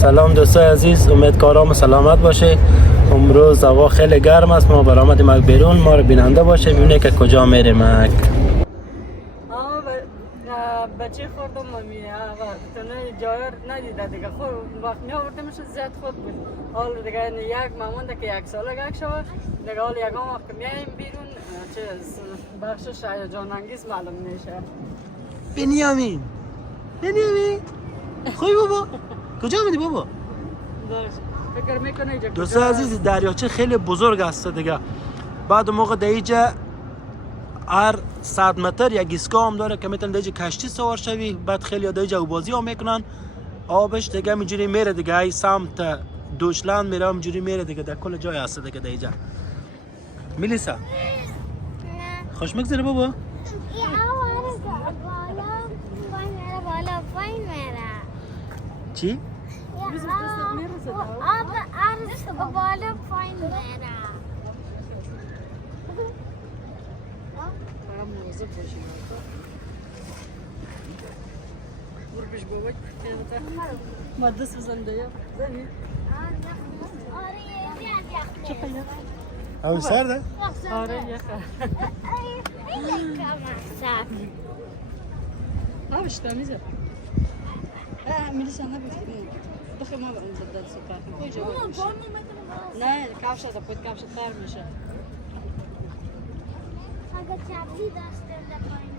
سلام دوستای عزیز، امیدوارم سلامت باشه. امروز هوا خیلی گرم است، ما برآمدیم از بیرون، ما رو بیننده باشه ببینه که کجا میریم. بچه خوردم ممی تونه جای ندیده دیگه، خود وقت می آوردمش زیاد خود بود. حال دیگه یک مامونده که یک ساله گک شود دیگه، حال یکم وقت میاییم بیرون چیز بخشش هیجان انگیز معلوم میشه. بنیامین خوی بابا کجا میدی بابا؟ فکر میکنه اینجا دوستای عزیز دریاچه خیلی بزرگ است دیگه. بعد موقع دیجا هر 100 متر یک ایستگاه هم داره که میتونی دیجا کشتی سوار شوی. بعد خیلی دیجا بازی هم میکنن، آبش دیگه اینجوری میره دیگه، ای سمت دوشلند میره اینجوری میره دیگه، در کل جای هست دیگه دیجا. میلیسا خوش میگذره بابا؟ چی؟ بالا پایین میره. بربش بابا ما دست بزنده یا زنی چه پیدا او سرده؟ آره یخه آبش تمیزه. میلیسا نبیدیم بخیر ما بریم زدد سپر کجا باشه نه کفش ده پوید کفش تر میشه. اگه چابلی داشته پایین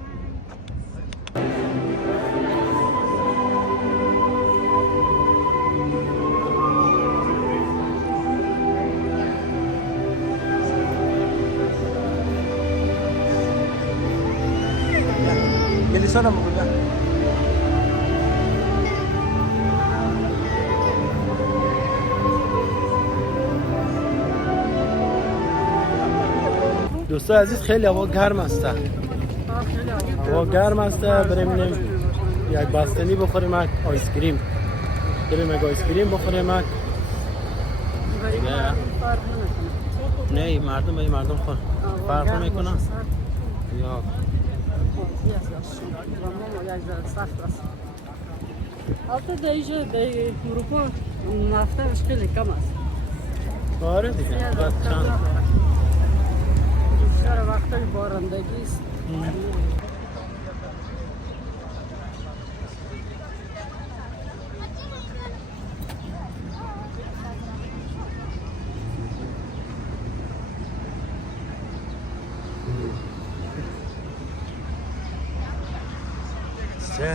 میلیسا رو بگو. دوستای عزیز خیلی هوا گرم است. هوا گرم است، بریم یک بستنی بخوریم، آیس کریم. بریم یک آیس کریم بخوریم. نه مردم خور فرق نمیکنه یا البته در اینجا در اروپا نفتش خیلی کم است. آره دیگه بعد چند بیشتر وقتای بارندگی است.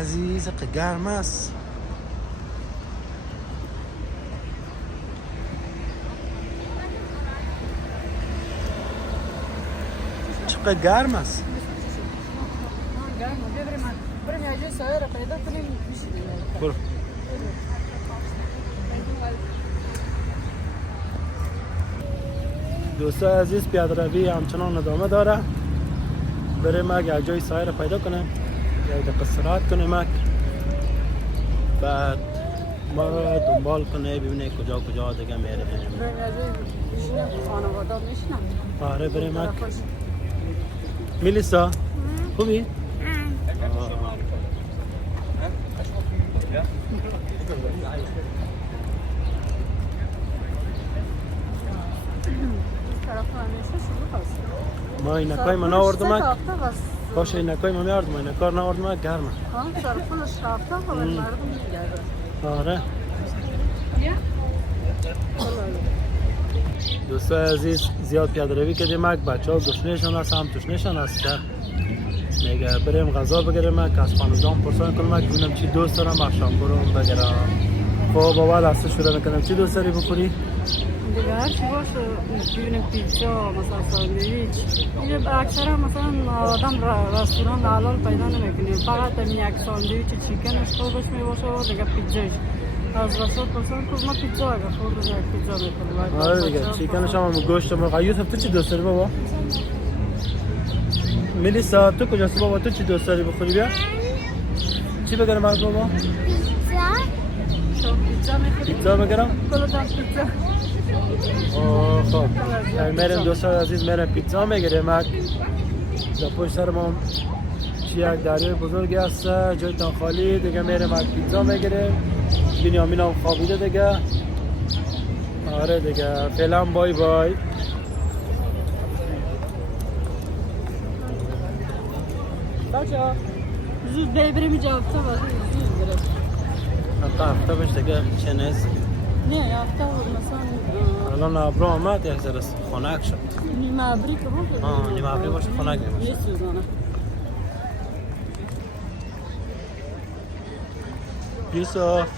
عزیز گرم است. چقدر گرم است. بریم یه جای سایه را پیدا کنیم برو. دوستای عزیز پیاده‌روی همچنان ادامه داره. بریم یک جای سایه را پیدا کنیم، یک دقیقه استراحت کنیم، بعد ما را دنبال کنه ببینه کجا دیگه میره. بریم یه جای خانواده میشنم. آره بریم. میلیسا خوبی؟ ما اینکای من آوردم، باشه اینکای من میاردم، اینکار ناوردم گرمه. طرفش رفته و مردم میگردن. آره دوستای عزیز زیاد پیاده روی کردیم، بچه‌ها گشنه‌شان هست، هم تشنه‌شان هست. میگه بریم غذا بگیریم که از خانواده‌ام پرسان کنم که ببینم چی دوست دارم بخشم برم بگیرم. خب اول دست شروع میکنم چی دوست داری بخوری؟ دیگه هر چی باشه، ببینیم پیتزا مثلا ساندویچ. اینجا اکثرا مثلا آدم رستوران حلال پیدا نمیکنه، فقط یک ساندویچ چیکنش خوبش میباشه و دیگه پیتزاش. از رستوران پرسان کنم ما پیتزا اگه خوردم یک پیتزا میکنم. آره دیگه چیکنش هم گوشت مرغ. یوسف تو چی دوست داری بابا؟ میلیسا تو کجاست بابا؟ تو چی دوست داری بخوری؟ بیا چی بگیرم برات بابا؟ پیتزا بگیرم؟ پیتزا. خب میریم دوستان عزیز، میریم پیتزا میگیریم. در پشت سر ما چی یک دریای بزرگی هست، جایتان خالی دیگه. میرم یک پیتزا میگیریم. بنیامین هم خوابیده دیگه. آره دیگه فعلا بای بای. بچه زود بریم اینجا هفته باید زود بریم. هفته بش دیگه چه نیست. نه هفته مثلا الان ابرو آمد یک ذره خنک شد. نیمه ابری که باشه. نیمه ابری باشه خنک باشه. نیسوزانه. یوسف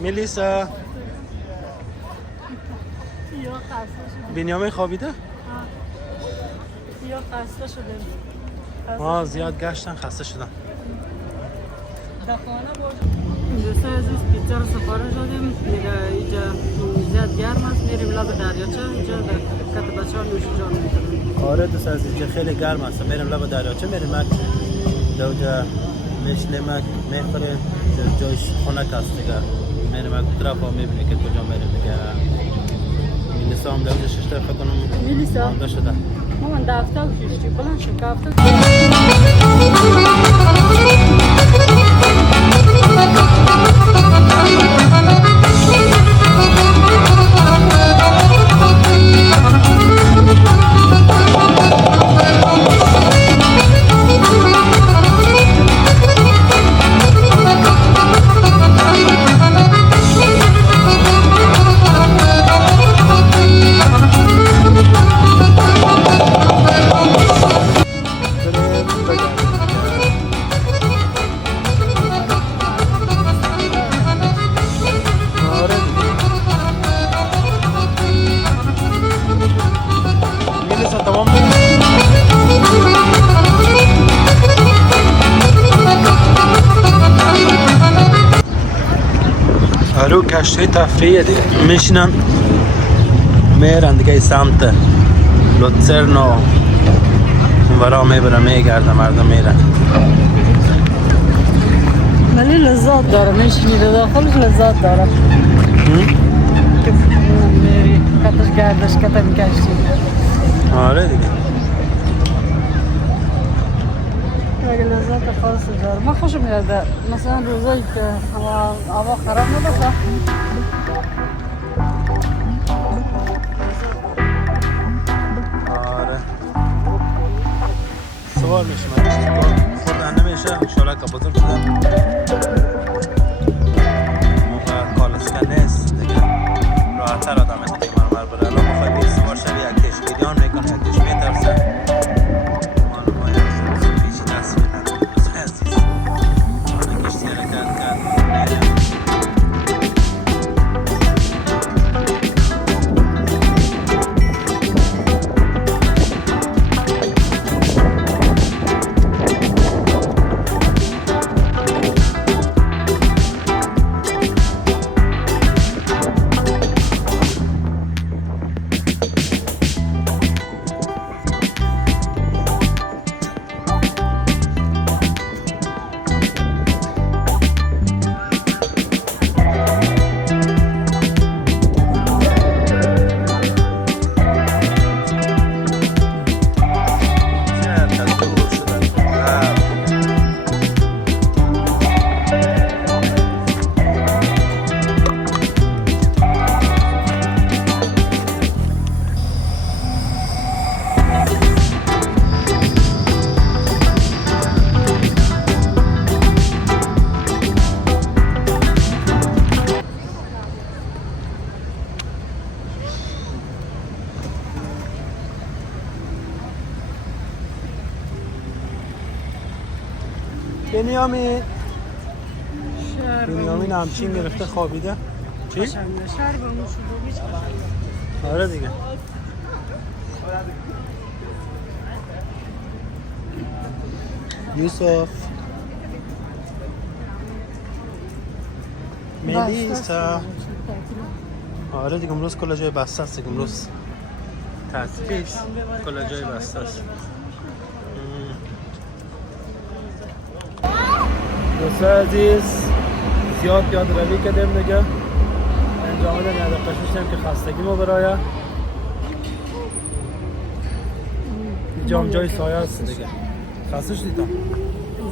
میلیسا یا خسته شده. بنیامین خوابیده؟ یا خسته شده. زیاد گشتن خسته شدن. در خانه باشه. دوستای عزیز پیتزا رو سفارش دادیم. اینجا زیاد گرم است. میریم لب دریاچه. اینجا در کت بچه ها نوش جان میکنیم. آره دوست عزیز اینجا خیلی گرم است. میریم لب دریاچه میریم دوجا میشنیم میخوریم. جایش خنک است دیگه. میریم یک طرف ها میبینی که کجا میریم دیگه. میلیسا هم دوجا شش طرف کنم میلیسا مانده شده. مامان دفته و کشتی بلند شد کافته. کشتی تفریحی دیگه میشینن میرن دیگه سمت لوتسرن و اونورا میبرن میگردن مردم میرن. ولی لذت داره میشینی به داخلش لذت داره. کتش گردش کتم کشتی. آره دیگه اگه لذت خالص داره. من خوشم میاد مثلا روزایی که هوا خراب نباشه. آره سوار میشم خوردن نمیشه شالک بزرگ بودم موقع کالسکه نیست دیگه راحتر آدم دیگه مرمر بره. الان بخوای بیر سوار شوی یک کش گریان میکنه یک کش میترسه. بنیامین همچین گرفته خوابیده. چی؟ شهر برمون شده. آره دیگه یوسف میلیسا. آره دیگه امروز کل جای بسته است دیگه. امروز تعطیل کل جای بسته است. دوست عزیز زیاد یاد روی کردیم دیگه. انجام دادم یاد قشوشتیم که خستگی ما برایه. اینجا هم جای سایه است دیگه. خسته شدی تو؟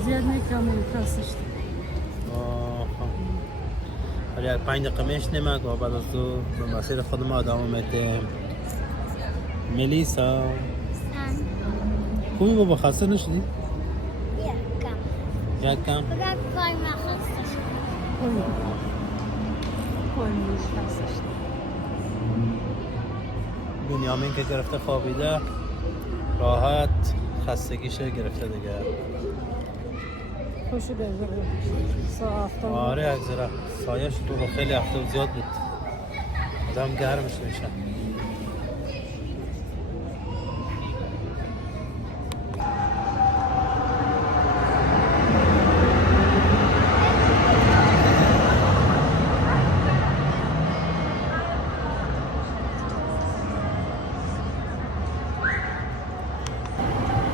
زیاد نکرم و خسته شدم. ولی 5 دقیقه میشنیم و بعد از تو به مسیر خودم ادامه میدیم. ملیسا خوبی بابا خسته نشدی؟ یکم یک کم؟ فقط پای من خسته شد. پایم خسته شدم. بنیامین که گرفته خوابیده راحت خستگیشه گرفته دیگه. خوشو بزرگ سا هفته آره یک ذره سایش تو خیلی هفته زیاد بود آدم گرمش میشه.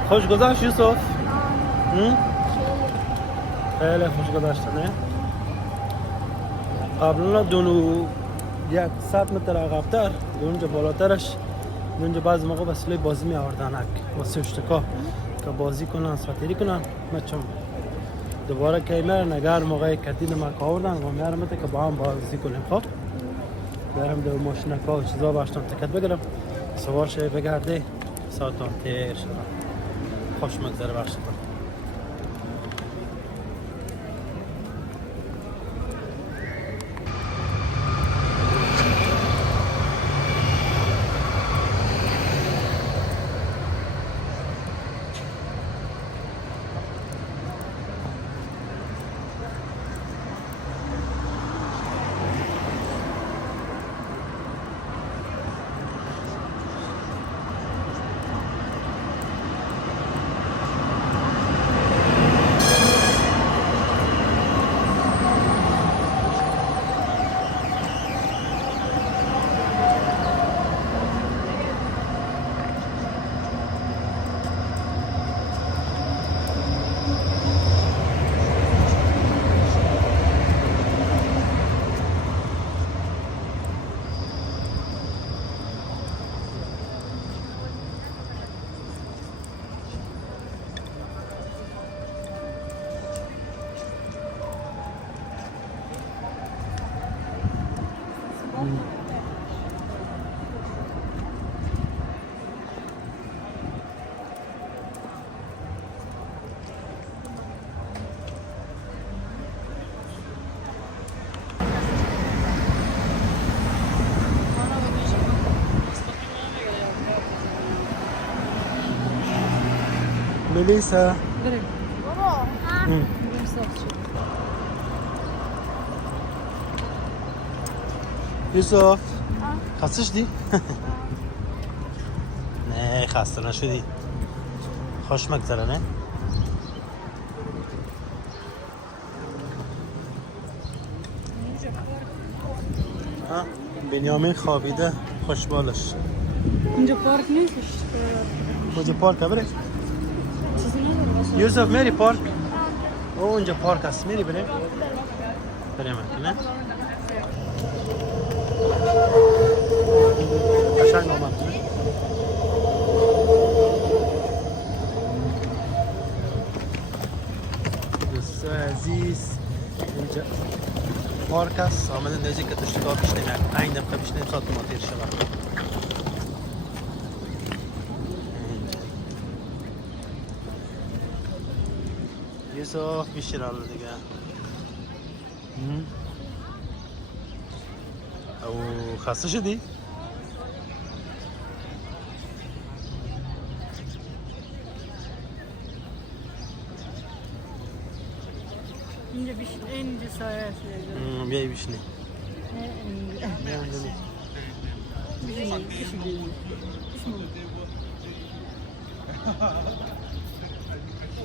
خوش گذشت یوسف؟ خیلی خوش گذشته نه؟ قبلا دونو 100 متر عقب‌تر اونجا بالاترش اونجا بعضی موقع وسیله بازی می آوردن واسه اشتکا که بازی کنن ساتیری کنن. مچم دوباره که میرن اگر موقعی کدین ما آوردن و میارم که با هم بازی کنیم. خب برم دو ماشینکا و چیزا باشتم تکت بگیرم سوار شه بگرده ساعتم تیر شد. خوش مگذره بخشتم. ملیسا بریم بابا بریم صاف شد. یوسف خسته شدی؟ نه خسته نشدی. خوش مگذره نه؟ بنیامین خوابیده خوشبالش. اینجا پارک نیستش. کجا پارک بره؟ چیزی نداره باشه. یوسف میری پارک؟ او اونجا پارک هست میری بریم؟ بریم نه؟ قشنگ آمد نه؟ دوست عزیز اینجا پارک هست آمدن دیجی که تشتگاه بشنیم یک 5 دقیقه بشنیم تا تو ما تیر شود. یوسف میشیر حالا دیگه. او خسته شدی؟ اینجا بیش اینجا سایه است. بیایی بشنی.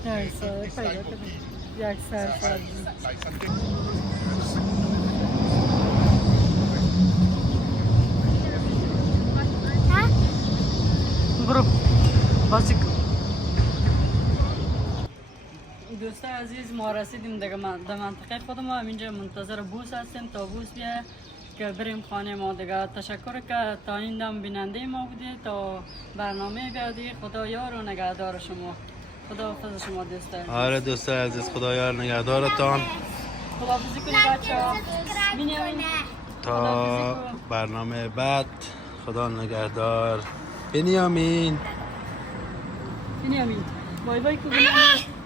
یک سایه پیدا کنیم. یک سایه سبزی. برو بازی کن. دوستان عزیز ما رسیدیم در منطقه خودم. اینجا منتظر بوس هستیم تا بوس بیه که بریم خانه ما دیگه. تشکر که تا این دم بیننده ما بودید. تا برنامه بعدی خدا یار و نگهدار شما. خداحافظ شما دوستان. آره دوستان عزیز، خدا یار نگهدارتان خداحافظی کنید بچه‌ها. بنیامین تا برنامه بعد. خدا نگهدار بنیامین. بنیامین بای بای کو بنیامین.